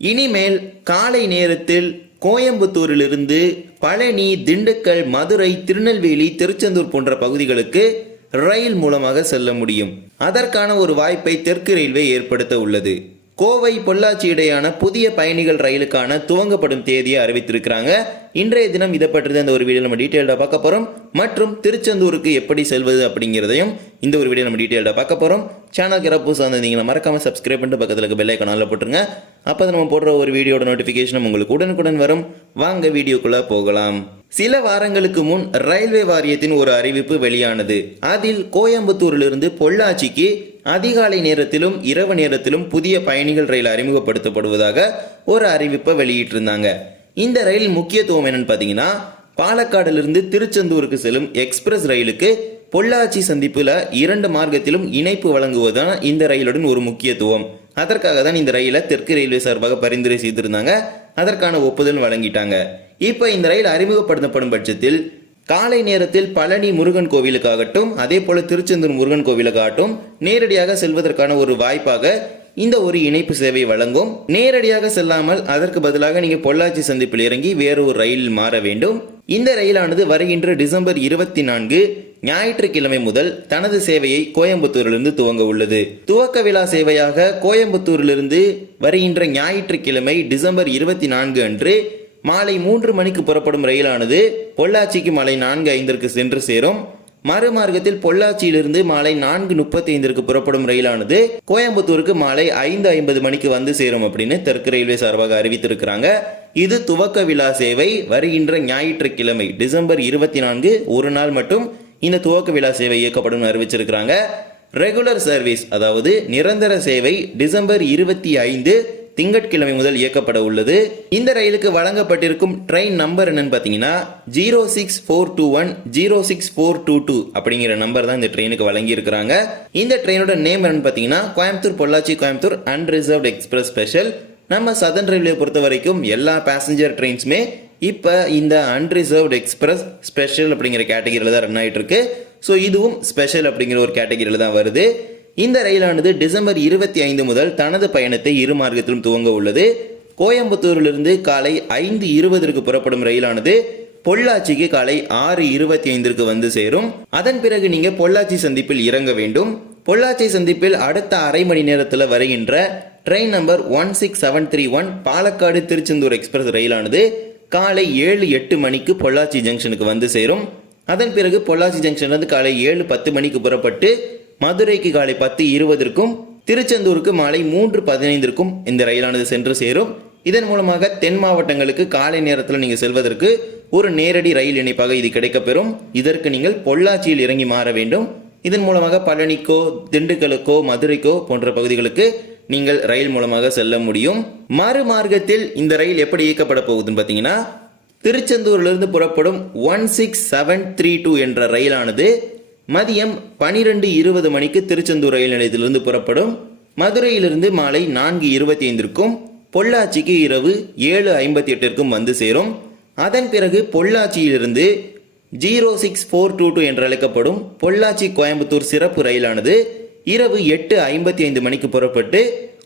இனிமேல் காலை நேரத்தில் கோயம்புத்தூரிலிருந்து பழனி திண்டுக்கல் மதுரை திருநெல்வேலி திருச்செந்தூர் போன்ற பகுதிகளுக்கு ரயில் மூலமாக செல்ல முடியும். அதற்கான ஒரு வாய்ப்பை தெற்கு ரயில்வே ஏற்படுத்த உள்ளது. கோவை பொள்ளாச்சி இடையான புதிய பயணிகள் ரயிலுக்கான துவங்கப்படும் தேதியை அறிவித்திருக்கிறாங்க. இன்றைய தினம் இதை பற்றி அந்த ஒரு வீடியோ நம்ம டீட்டெயில்டாக பார்க்க போகிறோம் மற்றும் திருச்செந்தூருக்கு எப்படி செல்வது அப்படிங்கிறதையும் இந்த ஒரு வீடியோ நம்ம டீட்டெயில்டாக பார்க்க போகிறோம் சேனல் கிரப்பு சார்ந்தீங்கன்னா மறக்காமல் சப்ஸ்கிரைப் பண்ணிட்டு பக்கத்தில் இருக்க பெல் ஐக்கானில் போட்டுருங்க. அப்போ நம்ம போடுற ஒரு வீடியோட நோட்டிஃபிகேஷன் உங்களுக்கு உடனுக்குடன் வரும். வாங்க வீடியோக்குள்ளே போகலாம். சில வாரங்களுக்கு முன் ரயில்வே வாரியத்தின் ஒரு அறிவிப்பு வெளியானது. அதில் கோயம்புத்தூரிலிருந்து பொள்ளாச்சிக்கு அதிகாலை நேரத்திலும் இரவு நேரத்திலும் புதிய பயணிகள் ரயில் அறிமுகப்படுத்தப்படுவதாக ஒரு அறிவிப்பை வெளியிட்டிருந்தாங்க. இந்த ரயில் முக்கியத்துவம் என்னன்னு பார்த்தீங்கன்னா பாலக்காடிலிருந்து திருச்செந்தூருக்கு செல்லும் எக்ஸ்பிரஸ் ரயிலுக்கு பொள்ளாச்சி சந்திப்புல இரண்டு மார்க்கத்திலும் இணைப்பு வழங்குவதுதான் இந்த ரயிலுடன் ஒரு முக்கியத்துவம். அதற்காக தான் இந்த ரயிலை தெற்கு ரயில்வே சார்பாக பரிந்துரை செய்திருந்தாங்க. அதற்கான ஒப்புதல் வழங்கிட்டாங்க. இப்போ இந்த ரயில் அறிமுகப்படுத்தப்படும் பட்சத்தில் காலை நேரத்தில் பழனி முருகன் கோவிலுக்காகட்டும் அதே போல திருச்செந்தூர் முருகன் கோவிலுக்காகட்டும் நேரடியாக செல்வதற்கான ஒரு வாய்ப்பாக இந்த ஒரு இணைப்பு சேவை வழங்கும். நேரடியாக செல்லாமல் அதற்கு பதிலாக நீங்க பொள்ளாச்சி சந்திப்பில் இறங்கி வேறு ஒரு ரயிலில் மாற வேண்டும். இந்த ரயிலானது வருகின்ற டிசம்பர் இருபத்தி நான்கு ஞாயிற்றுக்கிழமை முதல் தனது சேவையை கோயம்புத்தூரிலிருந்து துவங்க உள்ளது. துவக்க விழா சேவையாக கோயம்புத்தூரிலிருந்து வருகின்ற ஞாயிற்றுக்கிழமை டிசம்பர் இருபத்தி நான்கு அன்று மாலை மூன்று மணிக்கு புறப்படும் ரயிலானது பொள்ளாச்சிக்கு மாலை நான்கு ஐந்திற்கு சென்று சேரும். மறுமார்க்கத்தில் பொள்ளாச்சியிலிருந்து மாலை நான்கு முப்பத்தி ஐந்திற்கு புறப்படும் ரயிலானது கோயம்புத்தூருக்கு மாலை ஐந்து ஐம்பது மணிக்கு வந்து சேரும் அப்படின்னு தெற்கு ரயில்வே சார்பாக அறிவித்திருக்கிறாங்க. இது துவக்க விழா சேவை. வருகின்ற ஞாயிற்றுக்கிழமை டிசம்பர் இருபத்தி நான்கு ஒரு நாள் மட்டும் இந்த துவக்க விழா சேவை இயக்கப்படும் அறிவிச்சிருக்கிறாங்க. ரெகுலர் சர்வீஸ் அதாவது நிரந்தர சேவை டிசம்பர் இருபத்தி ஐந்து திங்கட்கிழமை முதல் இயக்கப்பட உள்ளது. இந்த ரயிலுக்கு வழங்கப்பட்டிருக்கும் ட்ரெயின் நம்பர் என்னன்னு பார்த்தீங்கன்னா zero six four two one zero six four two two அப்படிங்கிற நம்பர் தான் இந்த ட்ரெயினுக்கு வழங்கியிருக்கிறாங்க. இந்த ட்ரெயினோட நேம் என்னன்னு பார்த்தீங்கன்னா Coimbatore Pollachi Coimbatore unreserved express special நம்ம சதன் ரயில்வே பொறுத்த வரைக்கும் எல்லா பேசஞ்சர் ட்ரெயின்ஸுமே இப்போ இந்த அன்ரிசர்வ்டு எக்ஸ்பிரஸ் ஸ்பெஷல் அப்படிங்கிற கேட்டகரியில் தான் ரன் ஆகிட்டு இருக்கு ஸோ இதுவும் ஸ்பெஷல் அப்படிங்கிற ஒரு கேட்டகரியில் தான் வருது. இந்த ரயிலானது டிசம்பர் இருபத்தி ஐந்து முதல் தனது பயணத்தை இரு மார்க்கத்திலும் துவங்க உள்ளது. கோயம்புத்தூரிலிருந்து காலை ஐந்து இருபதற்கு புறப்படும் ரயிலானது பொள்ளாச்சிக்கு காலை ஆறு இருபத்தி ஐந்திற்கு வந்து சேரும். அதன் பிறகு நீங்க பொள்ளாச்சி சந்திப்பில் இறங்க வேண்டும். பொள்ளாச்சி சந்திப்பில் அடுத்த அரை மணி நேரத்தில் வருகின்ற train number one six seven three one Palakkad Tiruchendur express ரயிலானது காலை ஏழு எட்டு மணிக்கு பொள்ளாச்சி ஜங்ஷனுக்கு வந்து சேரும். அதன் பிறகு பொள்ளாச்சி ஜங்ஷன்லேருந்து காலை ஏழு பத்து மணிக்கு புறப்பட்டு மதுரைக்கு காலை பத்து இருபதற்கும் திருச்செந்தூருக்கு மாலை மூன்று பதினைந்திற்கும் இந்த ரயிலானது சென்று சேரும். இதன் மூலமாக தென் மாவட்டங்களுக்கு காலை நேரத்தில் நீங்கள் செல்வதற்கு ஒரு நேரடி ரயில் இணைப்பாக இது கிடைக்கப்பெறும். இதற்கு நீங்கள் பொள்ளாச்சியில் இறங்கி மாற வேண்டும். இதன் மூலமாக பழனிக்கோ திண்டுக்கலுக்கோ மதுரைக்கோ போன்ற பகுதிகளுக்கு நீங்கள் ரயில் மூலமாக செல்ல முடியும். மறுமார்க்கத்தில் இந்த ரயில் எப்படி இயக்கப்பட போகுதுன்னு பார்த்தீங்கன்னா திருச்செந்தூரிலிருந்து புறப்படும் one six seven three two என்ற ரயிலானது மதியம் பனிரெண்டு இருபது மணிக்கு திருச்செந்தூர் ரயில் நிலையத்திலிருந்து புறப்படும். மதுரையிலிருந்து மாலை நான்கு இருபத்தி ஐந்திற்கும் பொள்ளாச்சிக்கு இரவு ஏழு ஐம்பத்தி எட்டிற்கும் வந்து சேரும். அதன் பிறகு பொள்ளாச்சியிலிருந்து zero six four two two என்று அழைக்கப்படும் பொள்ளாச்சி கோயம்புத்தூர் சிறப்பு ரயிலானது இரவு எட்டு ஐம்பத்தி ஐந்து மணிக்கு புறப்பட்டு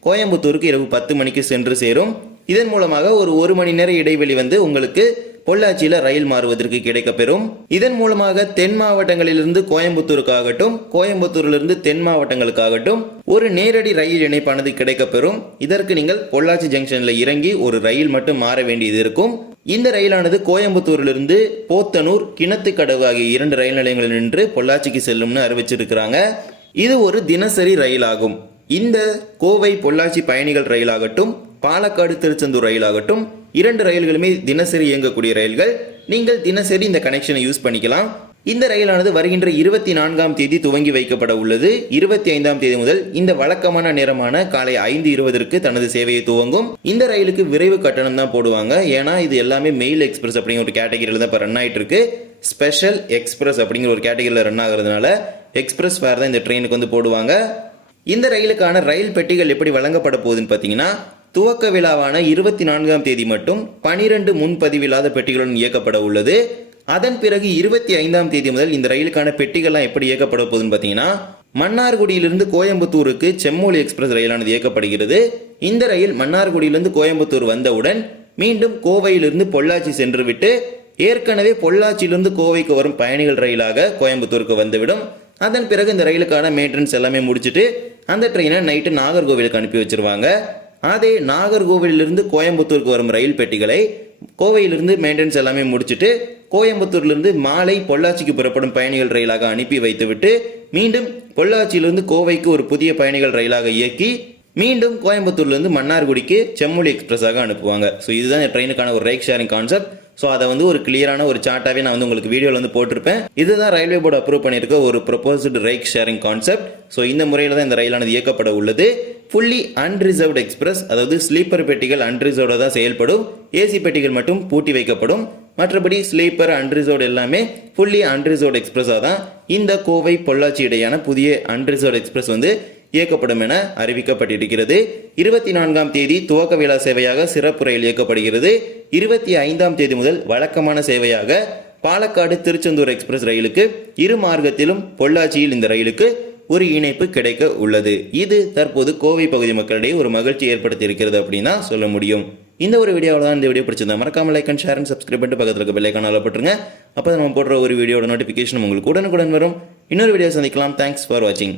கோயம்புத்தூருக்கு இரவு பத்து மணிக்கு சென்று சேரும். இதன் மூலமாக ஒரு ஒரு மணி நேர இடைவெளி வந்து உங்களுக்கு பொள்ளாச்சியில் ரயில் மாறுவதற்கு கிடைக்கப்பெறும். இதன் மூலமாக தென் மாவட்டங்களிலிருந்து கோயம்புத்தூருக்காகட்டும் கோயம்புத்தூரிலிருந்து தென் மாவட்டங்களுக்காகட்டும் ஒரு நேரடி ரயில் இணைப்பானது கிடைக்கப்பெறும். இதற்கு நீங்கள் பொள்ளாச்சி ஜங்ஷனில் இறங்கி ஒரு ரயில் மட்டும் மாற வேண்டியது இருக்கும். இந்த ரயிலானது கோயம்புத்தூரிலிருந்து போத்தனூர் கிணத்துக்கடவு ஆகிய இரண்டு ரயில் நிலையங்களில் நின்று பொள்ளாச்சிக்கு செல்லும்னு அறிவிச்சிருக்கிறாங்க. இது ஒரு தினசரி ரயிலாகும். இந்த கோவை பொள்ளாச்சி பயணிகள் ரயிலாகட்டும் பாலக்காடு திருச்செந்தூர் ரயிலாகட்டும் இரண்டு ரயில்களுமே தினசரி இயங்கக்கூடிய ரயில்கள். நீங்கள் தினசரி இந்த கனெக்ஷனை யூஸ் பண்ணிக்கலாம். இந்த ரயிலானது வருகின்ற இருபத்தி நான்காம் தேதி துவங்கி வைக்கப்பட உள்ளது. இருபத்தி ஐந்தாம் தேதி முதல் இந்த வழக்கமான நேரமான காலை ஐந்து இருபதற்கு தனது சேவையை துவங்கும். இந்த ரயிலுக்கு விரைவு கட்டணம் தான் போடுவாங்க. ஏன்னா இது எல்லாமே மெயில் எக்ஸ்பிரஸ் அப்படிங்கிற ஒரு கேட்டகரியில் தான் இப்போ ரன் ஆயிட்டு இருக்கு. ஸ்பெஷல் எக்ஸ்பிரஸ் அப்படிங்கிற ஒரு கேட்டகரியில் ரன் ஆகிறதுனால எக்ஸ்பிரஸ் ஃபேர் தான் இந்த ட்ரெயினுக்கு வந்து போடுவாங்க. இந்த ரயிலுக்கான ரயில் பெட்டிகள் எப்படி வழங்கப்பட போகுதுன்னு பார்த்தீங்கன்னா துவக்க விழாவான இருபத்தி நான்காம் தேதி மட்டும் பனிரெண்டு முன்பதிவில்லாத பெட்டிகளுடன் இயக்கப்பட உள்ளது. அதன் பிறகு இருபத்தி ஐந்தாம் தேதி முதல் இந்த ரயிலுக்கான பெட்டிகள்லாம் எப்படி இயக்கப்பட போகுதுன்னு பார்த்தீங்கன்னா மன்னார்குடியிலிருந்து கோயம்புத்தூருக்கு செம்மொழி எக்ஸ்பிரஸ் ரயிலானது இயக்கப்படுகிறது. இந்த ரயில் மன்னார்குடியிலிருந்து கோயம்புத்தூர் வந்தவுடன் மீண்டும் கோவையிலிருந்து பொள்ளாச்சி சென்றுவிட்டு ஏற்கனவே பொள்ளாச்சியிலிருந்து கோவைக்கு வரும் பயணிகள் ரயிலாக கோயம்புத்தூருக்கு வந்துவிடும். அதன் பிறகு இந்த ரயிலுக்கான மெயின்டெனன்ஸ் எல்லாமே முடிச்சுட்டு அந்த ட்ரெயினை நைட்டு நாகர்கோவிலுக்கு அனுப்பி வச்சிருவாங்க. அதே நாகர்கோவிலிருந்து கோயம்புத்தூருக்கு வரும் ரயில் பெட்டிகளை கோவையிலிருந்து மெயின்டெனன்ஸ் எல்லாமே முடிச்சுட்டு கோயம்புத்தூர்லேருந்து மாலை பொள்ளாச்சிக்கு புறப்படும் பயணிகள் ரயிலாக அனுப்பி வைத்துவிட்டு மீண்டும் பொள்ளாச்சியிலிருந்து கோவைக்கு ஒரு புதிய பயணிகள் ரயிலாக இயக்கி மீண்டும் கோயம்புத்தூர்லேருந்து மன்னார்குடிக்கு செம்மொழி எக்ஸ்பிரஸாக அனுப்புவாங்க. ஸோ இதுதான் இந்த ட்ரெயினுக்கான ஒரு ரேக் ஷேரிங் கான்செப்ட் ஸோ அதை வந்து ஒரு கிளியரான ஒரு சார்ட்டாகவே நான் வந்து உங்களுக்கு வீடியோவில் வந்து போட்டிருப்பேன். இதுதான் ரயில்வே போர்டு அப்ரூவ் பண்ணியிருக்க ஒரு proposed ride sharing concept so இந்த முறையில் தான் இந்த ரயிலானது இயக்கப்பட உள்ளது. ஃபுல்லி அன்ரிசர்வ்டு எக்ஸ்பிரஸ் அதாவது ஸ்லீப்பர் பெட்டிகள் அன்ரிசர்வ்டாக தான் செயல்படும். ஏசி பெட்டிகள் மட்டும் பூட்டி வைக்கப்படும். மற்றபடி ஸ்லீப்பர் அன்ரிசர்வ்டு எல்லாமே ஃபுல்லி அன்ரிசர்வ்டு எக்ஸ்பிரஸாக தான். இந்த கோவை பொள்ளாச்சி இடையான புதிய அன்ரிசர்வ்டு எக்ஸ்பிரஸ் வந்து இயக்கப்படும் என அறிவிக்கப்பட்டிருக்கிறது. இருபத்தி நான்காம் தேதி துவக்க விழா சேவையாக சிறப்பு ரயில் இயக்கப்படுகிறது. இருபத்தி ஐந்தாம் தேதி முதல் வழக்கமான சேவையாக பாலக்காடு திருச்செந்தூர் எக்ஸ்பிரஸ் ரயிலுக்கு இரு மார்க்கத்திலும் பொள்ளாச்சியில் இந்த ரயிலுக்கு ஒரு இணைப்பு கிடைக்க உள்ளது. இது தற்போது கோவை பகுதி மக்களிடையே ஒரு மகிழ்ச்சி ஏற்படுத்தி இருக்கிறது அப்படின்னா சொல்ல முடியும். இந்த ஒரு வீடியோவில் தான் இந்த வீடியோ பிடிச்சிருந்தா மறக்காம like and share and subscribe பண்ணிட்டு பக்கத்தில் இருக்க பெல்லைக்கான அலப்பட்டுருங்க அப்போ நம்ம போடுற ஒரு வீடியோட நோட்டிஃபிகேஷன் உங்களுக்கு உடனுக்குடன் வரும். இன்னொரு வீடியோ சந்திக்கலாம். தேங்க்ஸ் ஃபார் வாட்சிங்